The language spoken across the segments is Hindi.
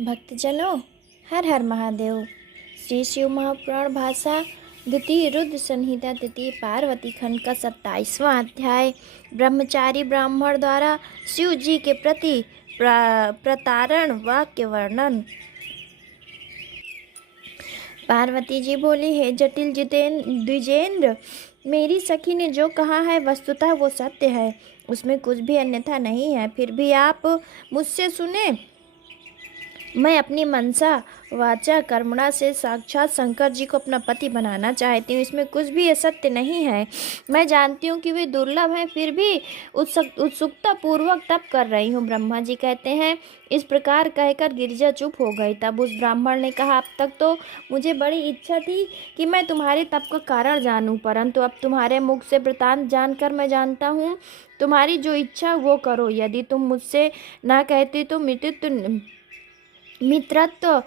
भक्तजनों, हर हर महादेव। श्री शिव महापुराण भाषा द्वितीय रुद्र संहिता द्वितीय पार्वती खंड का 27वां अध्याय। ब्रह्मचारी ब्राह्मण द्वारा शिव जी के प्रति प्रतारण वाक्य वर्णन। पार्वती जी बोली, हे जटिल द्विजेंद्र, मेरी सखी ने जो कहा है वस्तुतः वो सत्य है, उसमें कुछ भी अन्यथा नहीं है। फिर भी आप मुझसे सुने। मैं अपनी मनसा वाचा कर्मणा से साक्षात शंकर जी को अपना पति बनाना चाहती हूँ। इसमें कुछ भी असत्य नहीं है। मैं जानती हूँ कि वे दुर्लभ हैं, फिर भी उत्सुकता पूर्वक तप कर रही हूँ। ब्रह्मा जी कहते हैं। इस प्रकार कहकर गिरिजा चुप हो गई। तब उस ब्राह्मण ने कहा, अब तक तो मुझे बड़ी इच्छा थी कि मैं तुम्हारे तप का कारण जानूं, परंतु अब तुम्हारे मुख से वृतांत जानकर मैं जानता हूँ। तुम्हारी जो इच्छा वो करो। यदि तुम मुझसे ना कहती तो मित्रत्व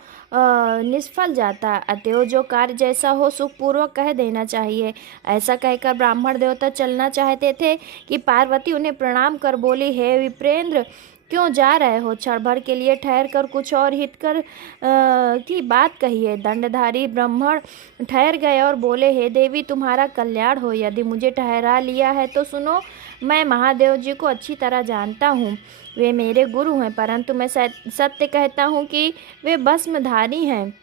निष्फल जाता। अतएव जो कार्य जैसा हो सुखपूर्वक कह देना चाहिए। ऐसा कहकर ब्राह्मण देवता चलना चाहते थे कि पार्वती उन्हें प्रणाम कर बोली, हे विप्रेंद्र, क्यों जा रहे हो? क्षण भर के लिए ठहर कर कुछ और हितकर की बात कहिए। दंडधारी ब्राह्मण ठहर गए और बोले, हे देवी, तुम्हारा कल्याण हो। यदि मुझे ठहरा लिया है तो सुनो। मैं महादेव जी को अच्छी तरह जानता हूँ। वे मेरे गुरु हैं, परंतु मैं सत्य कहता हूँ कि वे भस्मधारी हैं,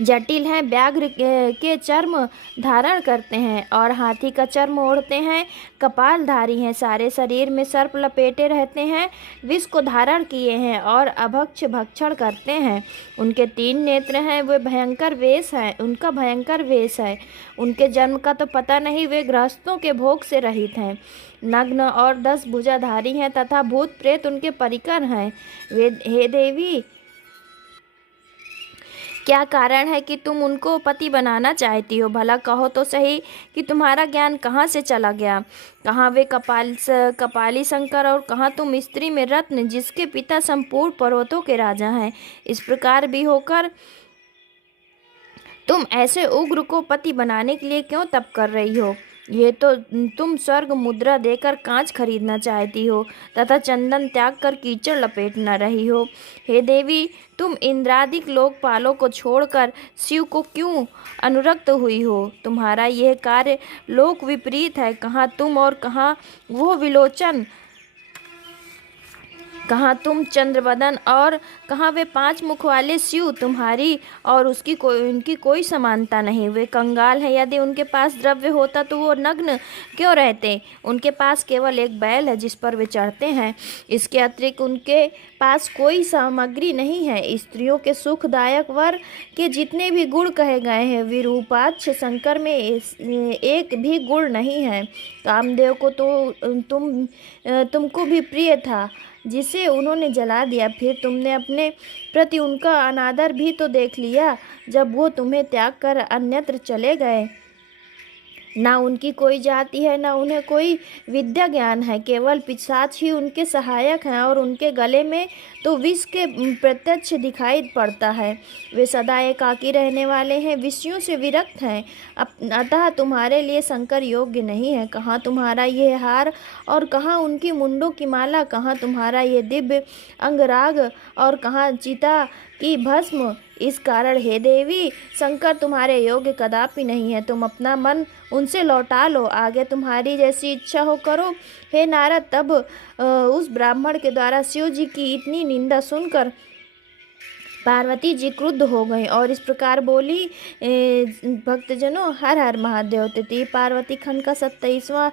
जटिल हैं, व्याघ्र के चर्म धारण करते हैं और हाथी का चर्म ओढ़ते हैं, कपालधारी हैं, सारे शरीर में सर्प लपेटे रहते हैं, विष को धारण किए हैं और अभक्ष भक्षण करते हैं। उनके 3 नेत्र हैं, वे भयंकर वेश है, उनका भयंकर वेश है। उनके जन्म का तो पता नहीं, वे गृहस्थों के भोग से रहित हैं, नग्न और 10 भुजाधारी हैं तथा भूत प्रेत उनके परिकर हैं। वे, हे देवी, क्या कारण है कि तुम उनको पति बनाना चाहती हो? भला कहो तो सही कि तुम्हारा ज्ञान कहाँ से चला गया? कहाँ वे कपाली शंकर और कहाँ तुम स्त्री में रत्न, जिसके पिता संपूर्ण पर्वतों के राजा हैं? इस प्रकार भी होकर तुम ऐसे उग्र को पति बनाने के लिए क्यों तप कर रही हो? ये तो तुम स्वर्ग मुद्रा देकर कांच खरीदना चाहती हो तथा चंदन त्याग कर कीचड़ लपेटना रही हो। हे देवी, तुम इंद्रादिक लोकपालों को छोड़कर शिव को क्यों अनुरक्त हुई हो? तुम्हारा यह कार्य लोक विपरीत है। कहाँ तुम और कहाँ वो विलोचन, कहाँ तुम चंद्रवदन और कहाँ वे 5 मुख वाले शिव? तुम्हारी और उनकी कोई समानता नहीं। वे कंगाल हैं। यदि उनके पास द्रव्य होता तो वो नग्न क्यों रहते? उनके पास केवल एक बैल है जिस पर वे चढ़ते हैं। इसके अतिरिक्त उनके पास कोई सामग्री नहीं है। स्त्रियों के सुखदायक वर के जितने भी गुण कहे गए हैं, विरूपाक्ष शंकर में एक भी गुण नहीं है। कामदेव को तो तुमको भी प्रिय था, जिसे उन्होंने जला दिया। फिर तुमने अपने प्रति उनका अनादर भी तो देख लिया, जब वो तुम्हें त्याग कर अन्यत्र चले गए। ना उनकी कोई जाति है, ना उन्हें कोई विद्या ज्ञान है, केवल पिशाच ही उनके सहायक हैं और उनके गले में तो विष के प्रत्यक्ष दिखाई पड़ता है। वे सदा एकाकी रहने वाले हैं, विषयों से विरक्त हैं। अतः तुम्हारे लिए शंकर योग्य नहीं है। कहाँ तुम्हारा ये हार और कहाँ उनकी मुंडों की माला? कहाँ तुम्हारा ये दिव्य अंगराग और कहाँ चिता की भस्म? इस कारण हे देवी, शंकर तुम्हारे योग्य कदापि नहीं है। तुम अपना मन उनसे लौटा लो, आगे तुम्हारी जैसी इच्छा हो करो। हे नारद, तब उस ब्राह्मण के द्वारा शिव जी की इतनी निंदा सुनकर पार्वती जी क्रुद्ध हो गई और इस प्रकार बोली, भक्तजनों, हर हर महादेव। तृतीय पार्वती खंड का 27वां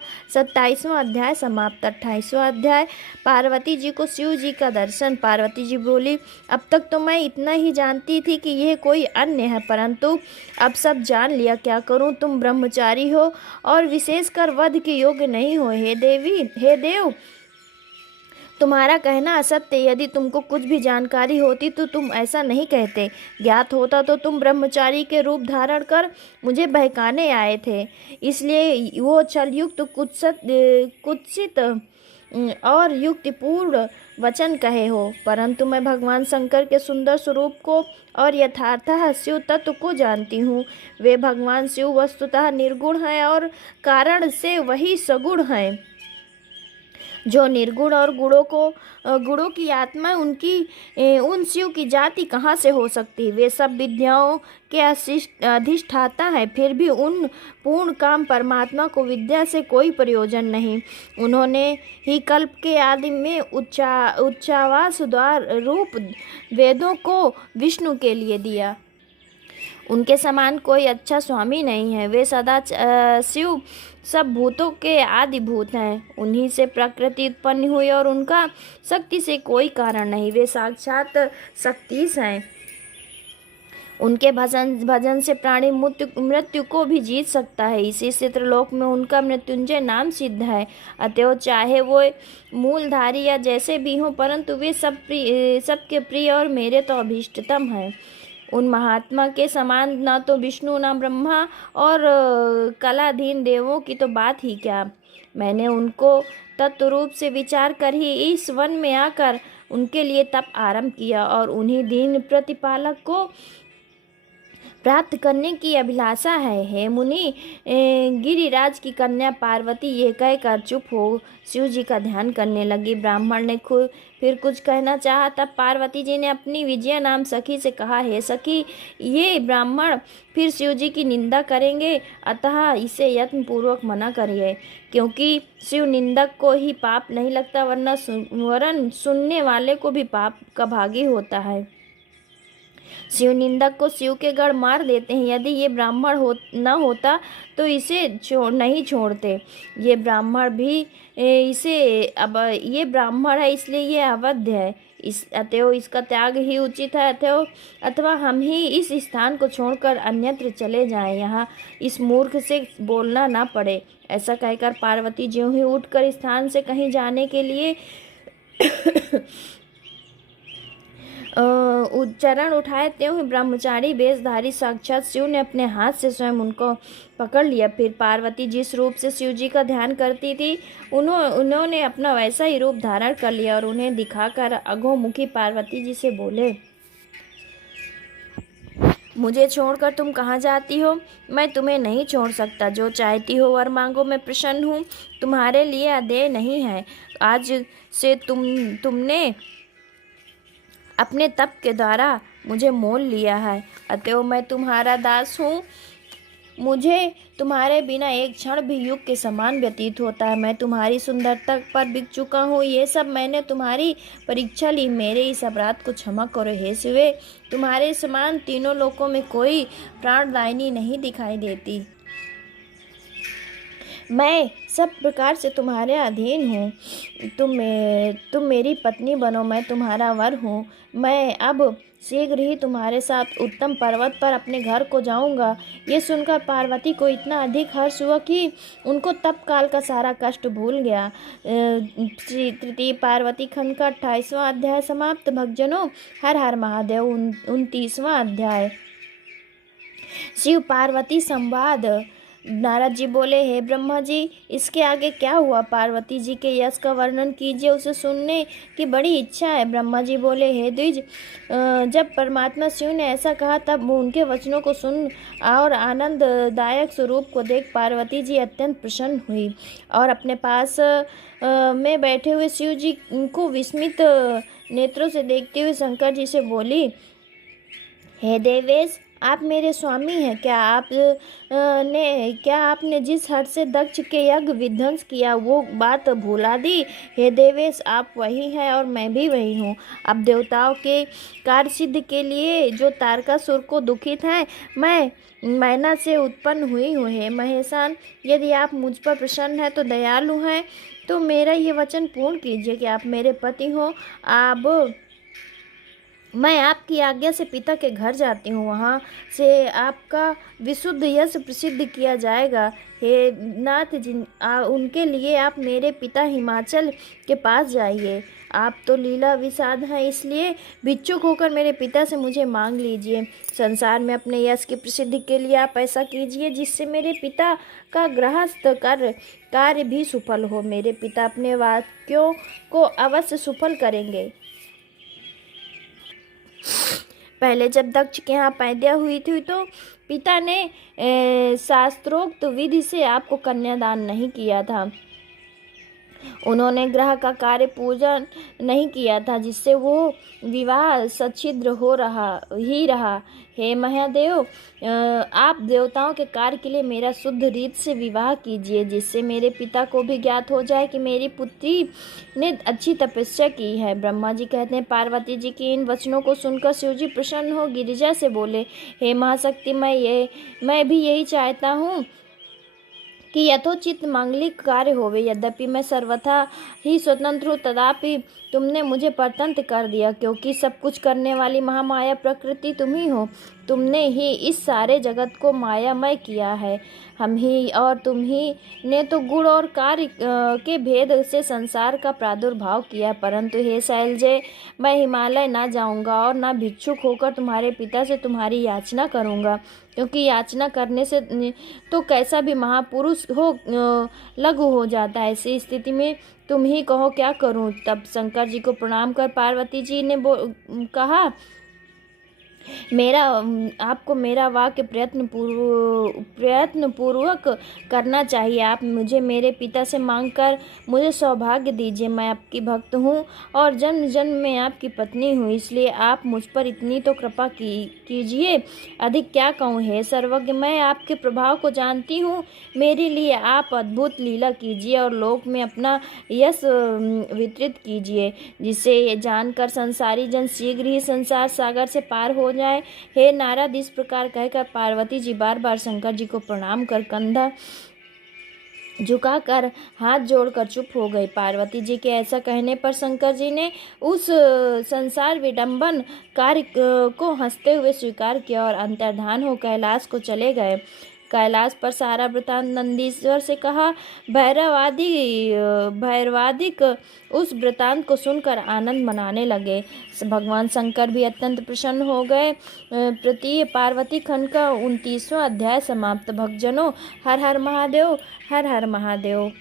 अध्याय समाप्त। 28वां अध्याय। पार्वती जी को शिव जी का दर्शन। पार्वती जी बोली, अब तक तो मैं इतना ही जानती थी कि यह कोई अन्य है, परंतु अब सब जान लिया। क्या करूं? तुम ब्रह्मचारी हो और विशेषकर वध के योग्य नहीं हो। हे देव, तुम्हारा कहना असत्य। यदि तुमको कुछ भी जानकारी होती तो तुम ऐसा नहीं कहते। ज्ञात होता तो तुम ब्रह्मचारी के रूप धारण कर मुझे बहकाने आए थे, इसलिए वो छलयुक्त कुत्सित और युक्तिपूर्ण वचन कहे हो। परंतु मैं भगवान शंकर के सुंदर स्वरूप को और यथार्थतः शिव तत्व को जानती हूँ। वे भगवान शिव वस्तुतः निर्गुण हैं और कारण से वही सगुण हैं। जो निर्गुण और गुणों की आत्मा उनकी उन शिव की जाति कहाँ से हो सकती। वे सब विद्याओं के अधिष्ठाता है, फिर भी उन पूर्ण काम परमात्मा को विद्या से कोई प्रयोजन नहीं। उन्होंने ही कल्प के आदि में उच्चावास द्वार रूप वेदों को विष्णु के लिए दिया। उनके समान कोई अच्छा स्वामी नहीं है। वे सदा शिव सब भूतों के आदि भूत हैं। उन्हीं से प्रकृति उत्पन्न हुई और उनका शक्ति से कोई कारण नहीं। वे साक्षात शक्तिश हैं। उनके भजन से प्राणी मृत्यु को भी जीत सकता है। इसी चित्रलोक में उनका मृत्युंजय नाम सिद्ध है। अतएव चाहे वो मूलधारी या जैसे भी हों, परंतु वे सबके प्रिय और मेरे तो अभीष्टतम हैं। उन महात्मा के समान ना तो विष्णु ना ब्रह्मा और कलाधीन देवों की तो बात ही क्या। मैंने उनको तत्व रूप से विचार कर ही इस वन में आकर उनके लिए तप आरंभ किया और उन्हीं दीन प्रतिपालक को प्राप्त करने की अभिलाषा है। हे मुनि, गिरिराज की कन्या पार्वती ये कहकर चुप हो शिव जी का ध्यान करने लगी। ब्राह्मण ने फिर कुछ कहना चाहा, तब पार्वती जी ने अपनी विजया नाम सखी से कहा, हे सखी, ये ब्राह्मण फिर शिव जी की निंदा करेंगे, अतः इसे यत्न पूर्वक मना करिए, क्योंकि शिव निंदक को ही पाप नहीं लगता, वरन सुनने वाले को भी पाप का भागी होता है। शिव निंदक को शिव के गढ़ मार देते हैं। यदि ये ब्राह्मण न होता तो इसे नहीं छोड़ते। ये ब्राह्मण भी ये ब्राह्मण है, इसलिए ये अवध्य है। अतएव इसका त्याग ही उचित है। अथवा हम ही इस स्थान को छोड़कर अन्यत्र चले जाएं, यहाँ इस मूर्ख से बोलना ना पड़े। ऐसा कहकर पार्वती ज्यों ही उठकर स्थान से कहीं जाने के लिए चरण उठाए, त्यों ही ब्रह्मचारी वेशधारी साक्षात शिव ने अपने हाथ से स्वयं उनको पकड़ लिया। फिर पार्वती जिस रूप से शिव जी का ध्यान करती थी, उन्होंने अपना वैसा ही रूप धारण कर लिया और उन्हें दिखाकर अघोमुखी पार्वती जी से बोले, मुझे छोड़कर तुम कहाँ जाती हो? मैं तुम्हें नहीं छोड़ सकता। जो चाहती हो वर मांगो, मैं प्रसन्न हूँ। तुम्हारे लिए अदेय नहीं है। आज से तुमने अपने तप के द्वारा मुझे मोल लिया है, अतएव मैं तुम्हारा दास हूँ। मुझे तुम्हारे बिना एक क्षण भी युग के समान व्यतीत होता है। मैं तुम्हारी सुंदरता पर बिक चुका हूँ। ये सब मैंने तुम्हारी परीक्षा ली, मेरे इस अपराध को क्षमा करो। हे शिवे, तुम्हारे समान तीनों लोकों में कोई प्राणदायिनी नहीं दिखाई देती। मैं सब प्रकार से तुम्हारे अधीन हूँ। तुम मेरी पत्नी बनो, मैं तुम्हारा वर हूँ। मैं अब शीघ्र ही तुम्हारे साथ उत्तम पर्वत पर अपने घर को जाऊंगा। ये सुनकर पार्वती को इतना अधिक हर्ष हुआ कि उनको तप काल का सारा कष्ट भूल गया। श्री तृतीय पार्वती खंड का 28वां अध्याय समाप्त। भक्तजनों, हर हर महादेव। 29वां अध्याय शिव पार्वती संवाद। नारद जी बोले, हे ब्रह्मा जी, इसके आगे क्या हुआ? पार्वती जी के यश का वर्णन कीजिए, उसे सुनने की बड़ी इच्छा है। ब्रह्मा जी बोले, हे द्विज, जब परमात्मा शिव ने ऐसा कहा, तब उनके वचनों को सुन और आनंददायक स्वरूप को देख पार्वती जी अत्यंत प्रसन्न हुई और अपने पास में बैठे हुए शिव जी को विस्मित नेत्रों से देखते हुए शंकर जी से बोली, हे देवेश, आप मेरे स्वामी हैं। क्या आपने जिस हट से दक्ष के यज्ञ विध्वंस किया वो बात भुला दी? हे देवेश, आप वही हैं और मैं भी वही हूँ। अब देवताओं के कार्य सिद्ध के लिए जो तारकासुर को दुखित है, मैं मैना से उत्पन्न हुई हूँ। हे महेशान, यदि आप मुझ पर प्रसन्न हैं तो दयालु हैं, तो मेरा ये वचन पूर्ण कीजिए कि आप मेरे पति हो। अब मैं आपकी आज्ञा से पिता के घर जाती हूँ, वहाँ से आपका विशुद्ध यश प्रसिद्ध किया जाएगा। हे नाथ जी, उनके लिए आप मेरे पिता हिमाचल के पास जाइए। आप तो लीला विषाद हैं, इसलिए भिक्षुक होकर मेरे पिता से मुझे मांग लीजिए। संसार में अपने यश की प्रसिद्धि के लिए आप ऐसा कीजिए जिससे मेरे पिता का गृहस्थ कार्य भी सफल हो। मेरे पिता अपने वाक्यों को अवश्य सफल करेंगे। पहले जब दक्ष के यहाँ पैदा हुई थी तो पिता ने शास्त्रोक्त विधि से आपको कन्यादान नहीं किया था। उन्होंने ग्रह का कार्य पूजन नहीं किया था, जिससे वो विवाह सच्छिद्र हो रहा। हे महादेव, आप देवताओं के कार्य के लिए मेरा शुद्ध रीत से विवाह कीजिए, जिससे मेरे पिता को भी ज्ञात हो जाए कि मेरी पुत्री ने अच्छी तपस्या की है। ब्रह्मा जी कहते हैं, पार्वती जी के इन वचनों को सुनकर शिव जी प्रसन्न हो गिरिजा से बोले, हे महाशक्ति, मैं भी यही चाहता हूँ कि यथोचित मांगलिक कार्य होवे। यद्यपि मैं सर्वथा ही स्वतंत्र हूँ, तथापि तुमने मुझे परतंत्र कर दिया, क्योंकि सब कुछ करने वाली महामाया प्रकृति तुम ही हो। तुमने ही इस सारे जगत को मायामय किया है। हम ही और तुम ही ने तो गुण और कार्य के भेद से संसार का प्रादुर्भाव किया। परंतु हे शैलजय, मैं हिमालय ना जाऊंगा और ना भिक्षुक होकर तुम्हारे पिता से तुम्हारी याचना करूंगा, क्योंकि याचना करने से तो कैसा भी महापुरुष हो लघु हो जाता है। ऐसी स्थिति में तुम ही कहो क्या करूं। तब शंकर जी को प्रणाम कर पार्वती जी ने कहा, आपको मेरा वाक्य प्रयत्न पूर्वक करना चाहिए। आप मुझे मेरे पिता से मांगकर मुझे सौभाग्य दीजिए। मैं आपकी भक्त हूँ और जन्म जन्म में आपकी पत्नी हूँ, इसलिए आप मुझ पर इतनी तो कृपा कीजिए। अधिक क्या कहूँ, हे सर्वज्ञ, मैं आपके प्रभाव को जानती हूँ। मेरे लिए आप अद्भुत लीला कीजिए और लोक में अपना यश वितरित कीजिए, जिससे ये जानकर संसारी जन शीघ्र ही संसार सागर से पार हो जाए। हे नारद, इस प्रकार कहकर पार्वती जी बार बार शंकर जी को प्रणाम कर कंधा झुकाकर हाथ जोड़कर चुप हो गई। पार्वती जी के ऐसा कहने पर शंकर जी ने उस संसार विडंबन कार्य को हंसते हुए स्वीकार किया और अंतर्धान हो कैलाश को चले गए। कैलाश पर सारा वृतांत नंदीश्वर से कहा। भैरवादिक उस वृतांत को सुनकर आनंद मनाने लगे। भगवान शंकर भी अत्यंत प्रसन्न हो गए। तृतीय पार्वती खंड का 29वां अध्याय समाप्त। भक्तजनों, हर हर महादेव, हर हर महादेव।